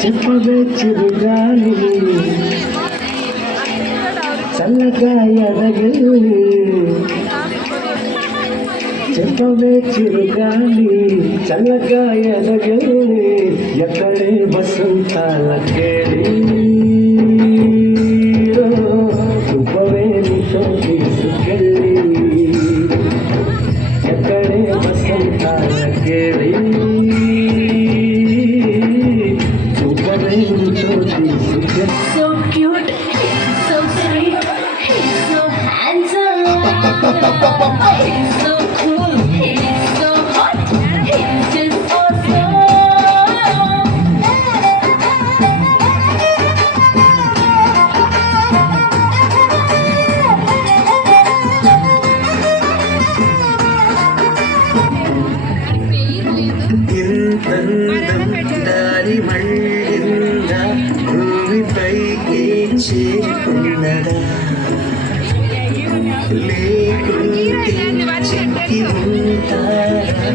చెప్పవే చిరుగాలి చల్లగా ఎదగలి చెప్పవే చిరుగాలి చల్లగా ఎదగలి ఎక్కడే వసంతాల కేళి నువ్వే నీతో తీసుకెళ్ళి ఎక్కడే వసంతాల కేళి So cute, so sweet, he's so handsome, he's so cool, he's so hot, he's just awesome. దారి మళ్ళిందా భూమిపైకి చేరుకున్నదా లేకుంటే చెక్కి ఉంటారా